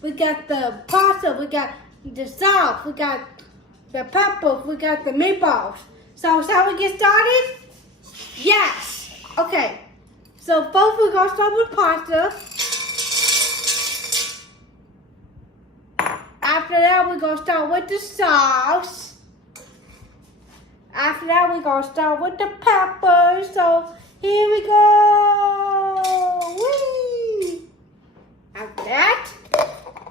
we got the pasta, we got the sauce, we got the peppers, we got the meatballs. So shall we get started? Yes. Okay. So first we're gonna start with pasta. After that we're gonna start with the sauce. After that we're gonna start with the peppers. So here we go. Whee! After that,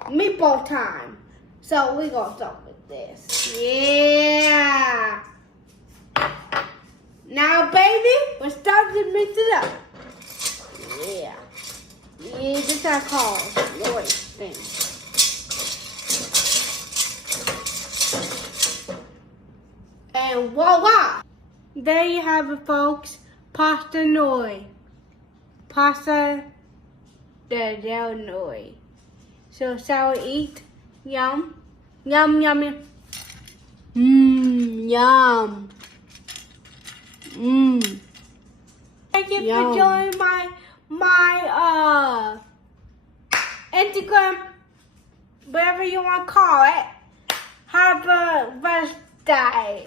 meatball time. So we're gonna start with this. Yeah. Now, baby, we're starting to mix it up. Yeah. Yeah, this is our call. Norii thing. And voila! There you have it, folks. Pasta Norii. Pasta del Norii. So shall we eat? Yum. Yum, yum, yum. Yum. Thank you for joining my Instagram, whatever you want to call it. Have a birthday.